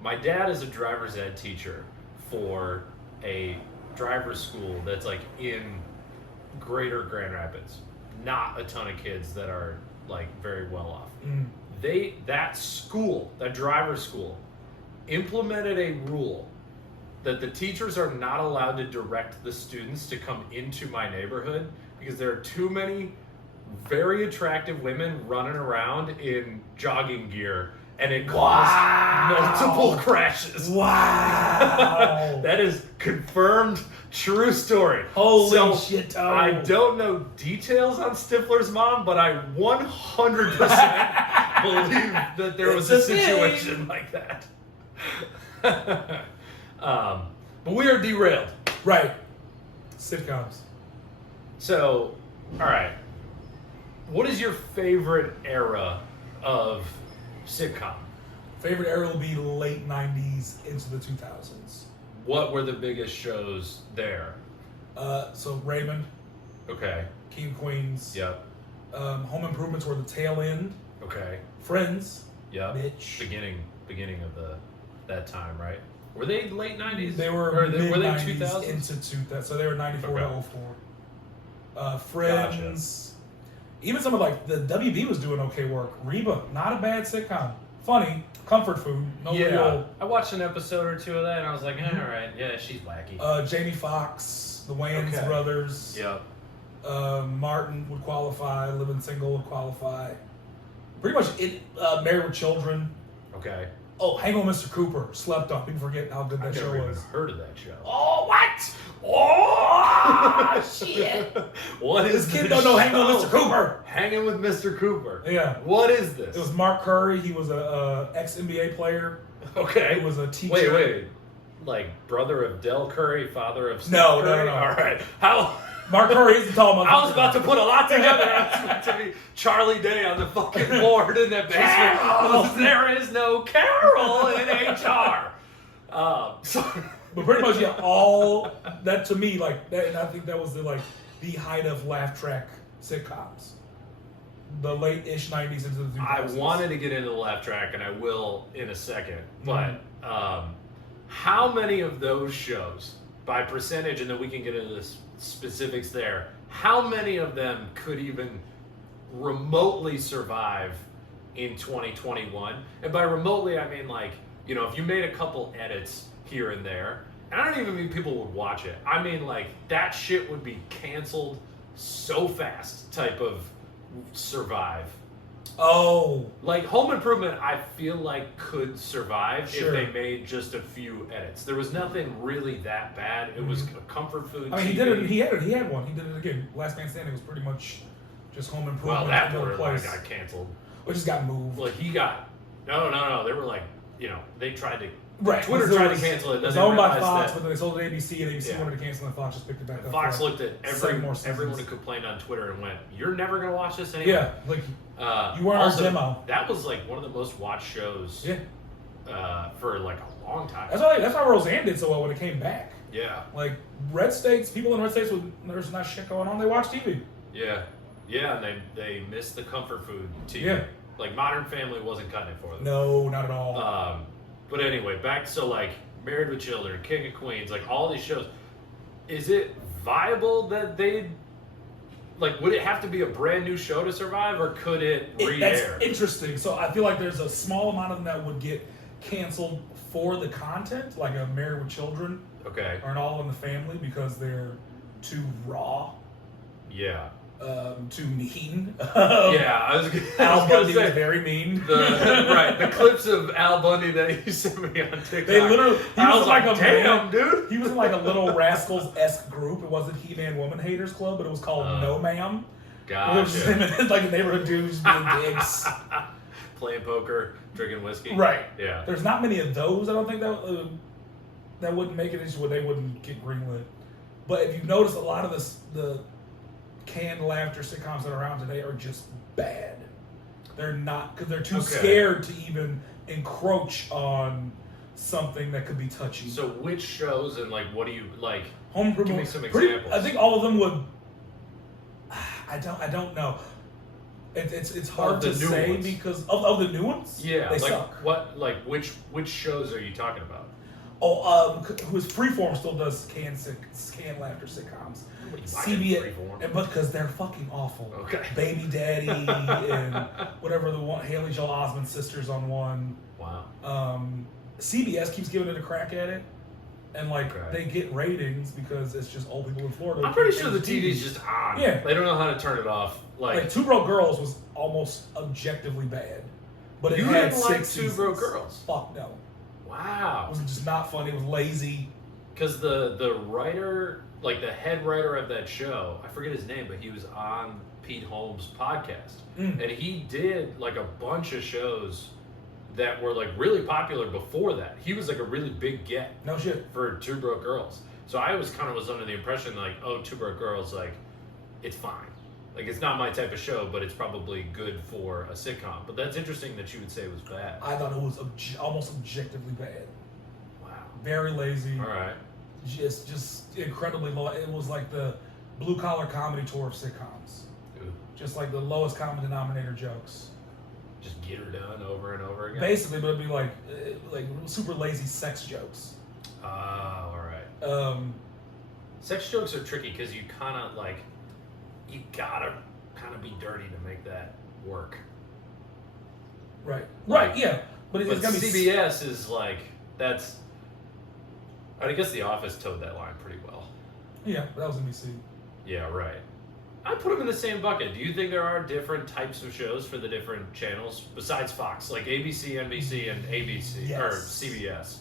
My dad is a driver's ed teacher for a driver's school that's like in Greater Grand Rapids. Not a ton of kids that are like very well off. That driver's school, implemented a rule that the teachers are not allowed to direct the students to come into my neighborhood because there are too many very attractive women running around in jogging gear and it caused multiple crashes. Wow. That is confirmed true story. Holy shit. I don't know details on Stifler's mom, but I 100% believe that there was a situation like that. But we are derailed. Right. Sitcoms. So, all right. What is your favorite era of sitcom? Favorite era will be late 90s into the 2000s. What were the biggest shows there? So Raymond. Okay. King of Queens. Yep. Home Improvements were the tail end. Okay. Friends. Yep. Bitch. Beginning of that time, right? Were they late 90s? They were were mid they 90s 2000s? into 2000. So they were 94 to 04. Friends. Even some of like the WB was doing okay work. Reba, not a bad sitcom. Funny, comfort food. No real. I watched an episode or two of that and I was like, all right, yeah, she's wacky. Jamie Foxx, the Wayans brothers. Yep. Martin would qualify. Living Single would qualify. Pretty much Married with Children. Okay. Oh, Hang on, Mr. Cooper. Slept on. People forget how good that show I've never was. even heard of that show. Oh, what? Oh, shit. What is this kid? this Don't know show? Hanging with Mr. Cooper. Hanging with Mr. Cooper. Yeah. What is this? It was Mark Curry. He was a ex-NBA player. Okay. He was a teacher. Wait. Like brother of Del Curry, father of Steph No. Curry? All right. How? Mark Curry is the tall motherfucker. I was about to put a lot together. I was about to be Charlie Day on the fucking board in that basement. There is no Carol in HR. But pretty much, yeah, all that to me, like that, and I think that was the height of laugh track sitcoms. The late-ish 90s into the 2000s. I wanted to get into the laugh track, and I will in a second. But how many of those shows, by percentage, and then we can get into the specifics there, how many of them could even remotely survive in 2021? And by remotely, I mean like, you know, if you made a couple edits here and there, and I don't even mean people would watch it. I mean like that shit would be canceled so fast type of survive. Oh. Like Home Improvement, I feel like could survive Sure. if they made just a few edits. There was nothing really that bad. It was a comfort food. I mean, he TV. did it. He had one. He did it again. Last Man Standing was pretty much just Home Improvement. Well, that in another borderline place. got canceled. Or just got moved. Like he got no. They were like, you know, they tried to Right. Twitter So tried to cancel it. It was Then they owned by realized Fox, that but then they sold it to ABC, and ABC Yeah. wanted to cancel, and Fox just picked it back up. Fox for looked at 7 more everyone seasons. who complained on Twitter and went, "You're never gonna watch this anyway." Yeah, like you weren't also, our demo. That was like one of the most watched shows. Yeah. For like a long time. That's why Roseanne did so well when it came back. Yeah. Like red states, people in red states when there's not shit going on, they watch TV. Yeah. Yeah, and they missed the comfort food TV. Yeah. Like Modern Family wasn't cutting it for them. No, not at all. But anyway, back to like Married with Children, King of Queens, like all these shows. Is it viable that they like? Would it have to be a brand new show to survive, or could it re-air? That's interesting. So I feel like there's a small amount of them that would get canceled for the content, like a Married with Children, Okay. or an All in the Family, because they're too raw, Yeah. too mean. Yeah, I was Al gonna Bundy say was very mean. the clips of Al Bundy that you sent me on TikTok. They literally, I was like, a damn, dude. He was in like a Little Rascals-esque group. It wasn't He-Man Woman Haters Club, but it was called No Ma'am. It was just him Gotcha. and like a neighborhood dudes being dicks. Playing poker, drinking whiskey. Right. Yeah. There's not many of those. I don't think that wouldn't make it into where they wouldn't get greenlit. But if you notice, a lot of the canned laughter sitcoms that are around today are just bad. They're not, because they're too scared to even encroach on something that could be touchy. So which shows and like what do you like? Home Improvement. Give me some examples. I think all of them would. I don't know. It's hard to say ones. because of the new ones. Yeah, they like suck. what like which shows are you talking about? Who's Freeform still does canned laughter sitcoms. CBS, but because they're fucking awful. Okay. Baby Daddy and whatever the one Haley Joel Osment sisters on one. Wow. CBS keeps giving it a crack at it, and like Okay. they get ratings because it's just old people in Florida. I'm pretty sure the TV's just on. Yeah. They don't know how to turn it off. Like Two Broke Girls was almost objectively bad, but it you had didn't like 6 Two Broke seasons. Girls. Fuck no. It Wow. was just not funny. It was lazy. Because the writer, like the head writer of that show, I forget his name, but he was on Pete Holmes' podcast. Mm. And he did like a bunch of shows that were like really popular before that. He was like a really big get No shit. for Two Broke Girls. So I was under the impression like, oh, Two Broke Girls, like, it's fine. Like, it's not my type of show, but it's probably good for a sitcom. But that's interesting that you would say it was bad. I thought it was almost objectively bad. Wow. Very lazy. All right. Just incredibly low. It was like the blue collar comedy tour of sitcoms. Ooh. Just like the lowest common denominator jokes. Just get her done over and over again. Basically, but it'd be like super lazy sex jokes. Oh, all right. Sex jokes are tricky because you kind of like, you gotta kind of be dirty to make that work. Right. Like, Right. Yeah. But it's gotta be CBS is like that's. I guess The Office towed that line pretty well. Yeah, that was NBC. Yeah, right. I put them in the same bucket. Do you think there are different types of shows for the different channels besides Fox, like ABC, NBC, and ABC or Yes. CBS?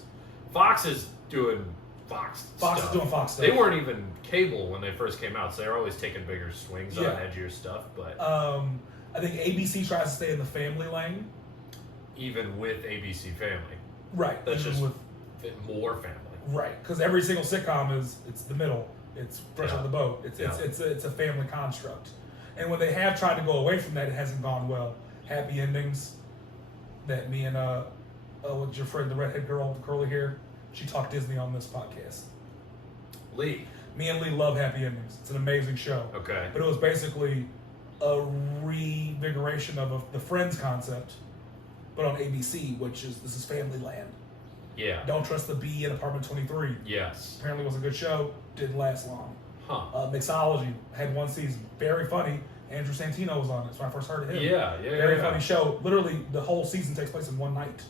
Fox is doing Fox. Fox stuff. is doing Fox stuff. They weren't even cable when they first came out, so they're always taking bigger swings on Yeah. edgier stuff. But I think ABC tries to stay in the family lane. even with ABC Family, Right. that's even just with more family. right, because every single sitcom it's the middle. It's fresh Yeah. on the boat. It's a family construct. And when they have tried to go away from that, it hasn't gone well. Happy endings. That me and what's your friend, the redhead girl, the curly hair, she talked Disney on this podcast. Lee. Me and Lee love Happy Endings. It's an amazing show. Okay. But it was basically a revigoration of the Friends concept, but on ABC, this is Family Land. Yeah. Don't Trust the Bee in Apartment 23. Yes. Apparently was a good show. Didn't last long. Huh. Mixology had 1 season. Very funny. Andrew Santino was on it. That's when I first heard of him. Yeah. Very funny show. Literally, the whole season takes place in one night.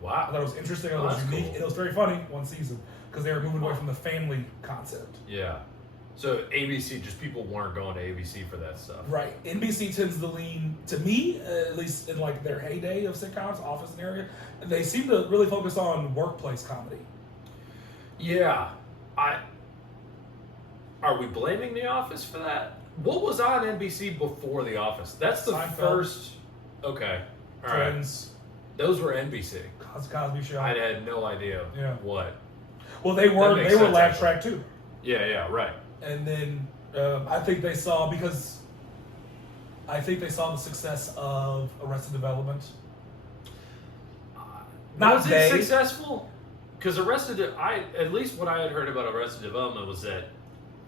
I Wow. thought it was interesting. I thought it was That's unique. cool. And it was very funny. 1 season. Because they were moving away from the family concept. Yeah. So ABC, just people weren't going to ABC for that stuff. Right. NBC tends to lean, to me, at least in like their heyday of sitcoms, Office and area, they seem to really focus on workplace comedy. Yeah. Are we blaming The Office for that? What was on NBC before The Office? That's the Seinfeld. first. Okay. All right. Friends. Those were NBC. Cosby Show. I had no idea what. Well, they were Laugh Track too. Yeah, right. And then I think they saw the success of Arrested Development. Was it successful? Because at least what I had heard about Arrested Development was that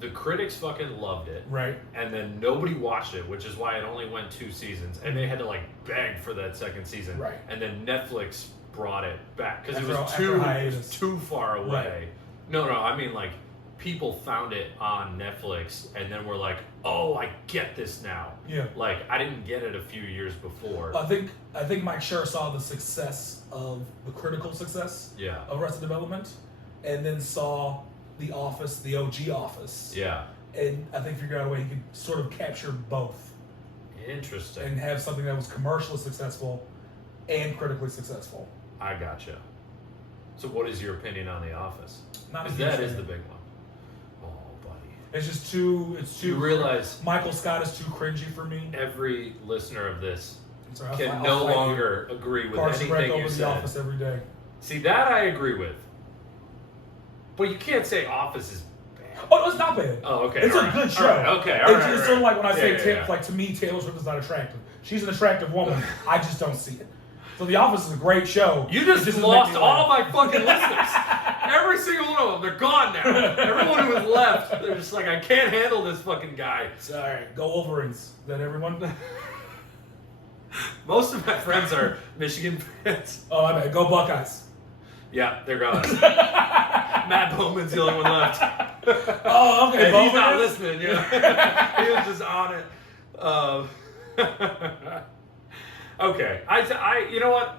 the critics fucking loved it. Right. And then nobody watched it, which is why it only went 2 seasons. And they had to like beg for that second season. Right. And then Netflix brought it back because it was too far away. Right. No, I mean like people found it on Netflix and then were like, oh, I get this now. Yeah. Like I didn't get it a few years before. I think Mike Schur saw the success of the critical success of Arrested Development, and then saw The Office, the OG Office. Yeah. And I think figured out a way he could sort of capture both. Interesting. And have something that was commercially successful and critically successful. I gotcha. So what is your opinion on The Office? Not that is the big one. Oh, buddy. It's just too. You realize Michael Scott is too cringy for me. Every listener of this Sorry, can no longer agree with anything you said. The Office every day. See, that I agree with. But you can't say Office is bad. Oh, no, it's not bad. Oh, okay. It's a good show. Okay, It's sort of like when I say like to me, Taylor Swift is not attractive. She's an attractive woman. I just don't see it. So The Office is a great show. You just lost all my fucking listeners. Every single one of them. They're gone now. Everyone who was left, they're just like, I can't handle this fucking guy. Sorry. Go Wolverines. Is that everyone? Most of my friends are Michigan fans. Oh, I bet. Go Buckeyes. Yeah, they're gone. Matt Bowman's the only one left. Oh, okay. He's not listening. Yeah, he was just on it. Okay, you know what?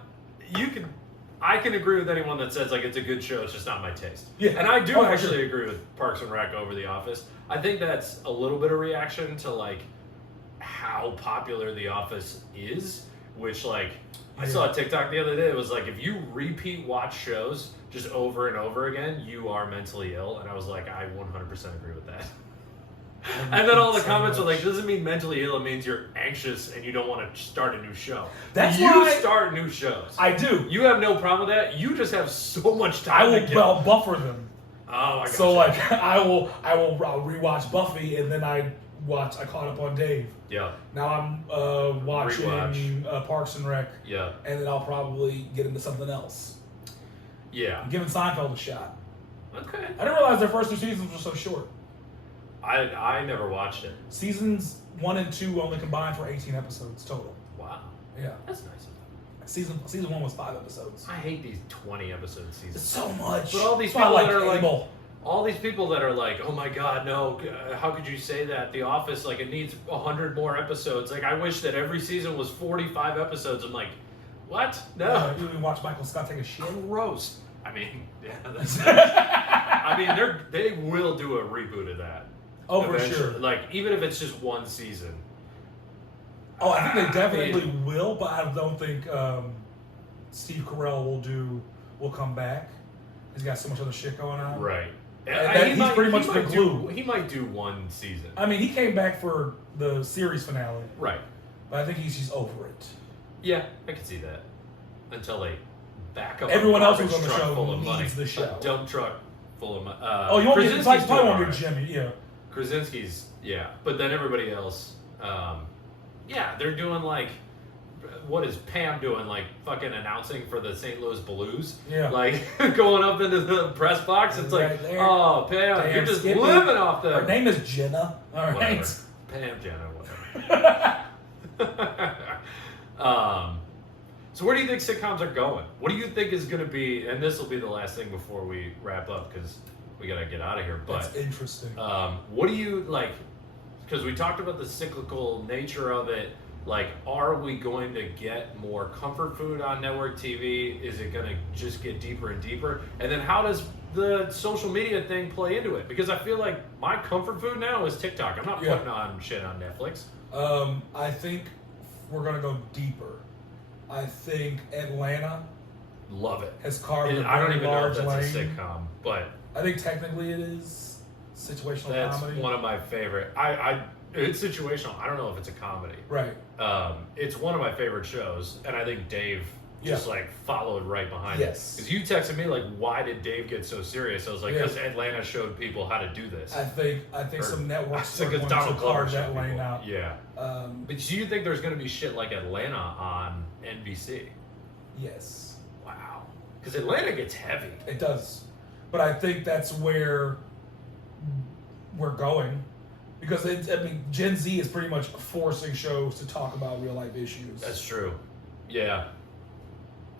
I can agree with anyone that says like it's a good show. It's just not my taste. Yeah, and I do actually agree with Parks and Rec over The Office. I think that's a little bit of reaction to like how popular The Office is, which like. I saw a TikTok the other day. It was like, if you repeat watch shows just over and over again, you are mentally ill. And I was like, I 100% agree with that. And then all the comments were like, doesn't mean mentally ill. It means you're anxious and you don't want to start a new show. That's you why start new shows. I do. You have no problem with that. You just have so much time. I'll buffer them. Oh, I got So like, I'll rewatch Buffy, and then I caught up on Dave. Yeah. Now I'm watching Parks and Rec. Yeah. And then I'll probably get into something else. Yeah. I'm giving Seinfeld a shot. Okay. I didn't realize their first 2 seasons were so short. I never watched it. Seasons 1 and 2 only combined for 18 episodes total. Wow. Yeah. That's nice of them. Season 1 was 5 episodes. I hate these 20 episode seasons. It's so much. But all these people that are like, all these people that are like, oh my god, no, how could you say that? The Office, like, it needs 100 more episodes. Like, I wish that every season was 45 episodes. I'm like, what? No. You even watch Michael Scott take a shit? Gross. I mean, yeah, that's I mean, they will do a reboot of that. Oh, eventually. for sure. Like, even if it's just 1 season. Oh, I think they definitely will, but I don't think Steve Carell will come back. He's got so much other shit going on. Right. He's pretty much the glue. He might do 1 season. I mean, he came back for the series finale. Right. But I think he's just over it. Yeah, I can see that. Until they back up. Everyone else who's on the truck show full of needs money. the show. A dump truck full of money. You won't get probably won't get Jimmy. Yeah. Krasinski's, yeah, but then everybody else, yeah, they're doing like, what is Pam doing? Like fucking announcing for the St. Louis Blues? Yeah. Like going up into the press box. It's right like, there. oh, Pam, you're just living off the. Her name is Jenna. All right. Whatever. Pam, Jenna, whatever. So where do you think sitcoms are going? What do you think is going to be, and this will be the last thing before we wrap up because we got to get out of here. But that's interesting. What do you like? Because we talked about the cyclical nature of it. Like, are we going to get more comfort food on network TV? Is it going to just get deeper and deeper? And then how does the social media thing play into it? Because I feel like my comfort food now is TikTok. I'm not putting on shit on Netflix. I think we're going to go deeper. I think Atlanta love it. Has carved a I don't very even know large if that's lane. a sitcom, but I think technically it is situational that's comedy. one of my favorite. It's situational. I don't know if it's a comedy. Right. It's one of my favorite shows, and I think Dave just like followed right behind it. Because you texted me like, why did Dave get so serious? I was like, because Atlanta showed people how to do this. I think some networks are going to Donald Glover carve that lane out. Yeah. But do you think there's going to be shit like Atlanta on NBC? Yes. Wow. Because Atlanta gets heavy. It does. But I think that's where we're going. Because, Gen Z is pretty much forcing shows to talk about real life issues. That's true. Yeah.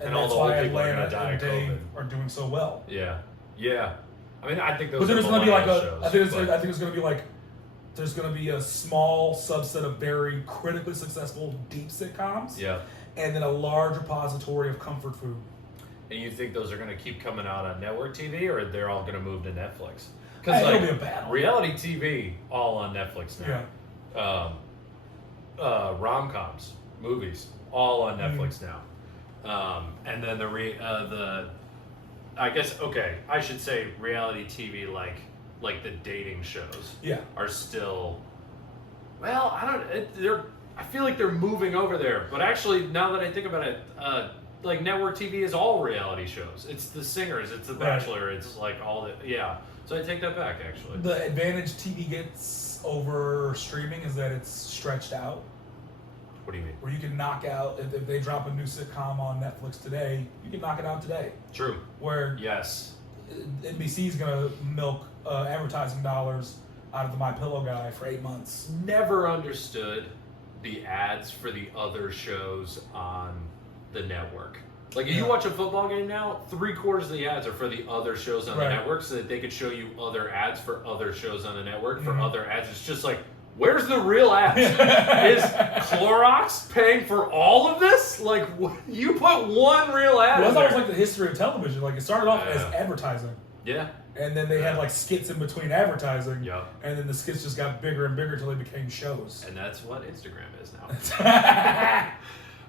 And that's why Atlanta and Dave are doing so well. Yeah. Yeah. I mean, I think those but there's are going to be like shows, I think it's going to be like, there's going to be a small subset of very critically successful deep sitcoms. Yeah. And then a large repository of comfort food. And you think those are going to keep coming out on network TV, or they're all going to move to Netflix? Because it'll be a battle. Reality TV, all on Netflix now. Yeah. Rom-coms, movies, all on Netflix now. And then I guess, I should say reality TV like the dating shows are still, well, I feel like they're moving over there. But actually, now that I think about it, like network TV is all reality shows. It's The Singers, it's The Bachelor, it's like all the, So I take that back, actually. The advantage TV gets over streaming is that it's stretched out. What do you mean? Where you can knock out, if they drop a new sitcom on Netflix today, you can knock it out today. True. Where NBC's going to milk advertising dollars out of the MyPillow guy for 8 months. Never understood the ads for the other shows on the network. Like, if you watch a football game now, 3/4 of the ads are for the other shows on the network so that they could show you other ads for other shows on the network for other ads. It's just like, where's the real ads? Is Clorox paying for all of this? Like, you put one real ad Well, in that's always there. like the history of television. Like, it started off as advertising. Yeah. And then they had like skits in between advertising. Yeah. And then the skits just got bigger and bigger until they became shows. And that's what Instagram is now.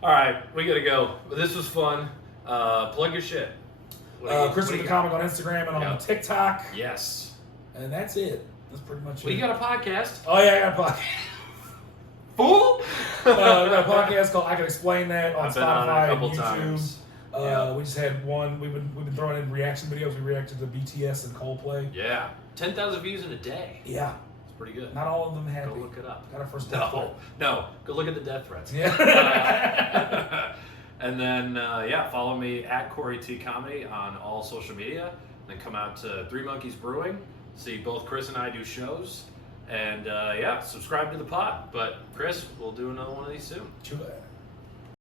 All right, we gotta go. This was fun. Plug your shit. Chris with the Comic on Instagram and on TikTok. Yes. And that's it. That's pretty much it. Well, you got a podcast. Oh yeah, I got a podcast. Fool! We got a podcast called I Can Explain That on I've been Spotify on it a couple and YouTube. times. We just had one. We've been throwing in reaction videos. We reacted to BTS and Coldplay. Yeah. 10,000 views in a day. Yeah. It's pretty good. Not all of them happy. Go look it up. Got our first death threat. No. Go look at the death threats. Yeah. And then, follow me at Corey T Comedy on all social media. Then come out to Three Monkeys Brewing. See both Chris and I do shows. And, subscribe to the pod. But, Chris, we'll do another one of these soon. Chula.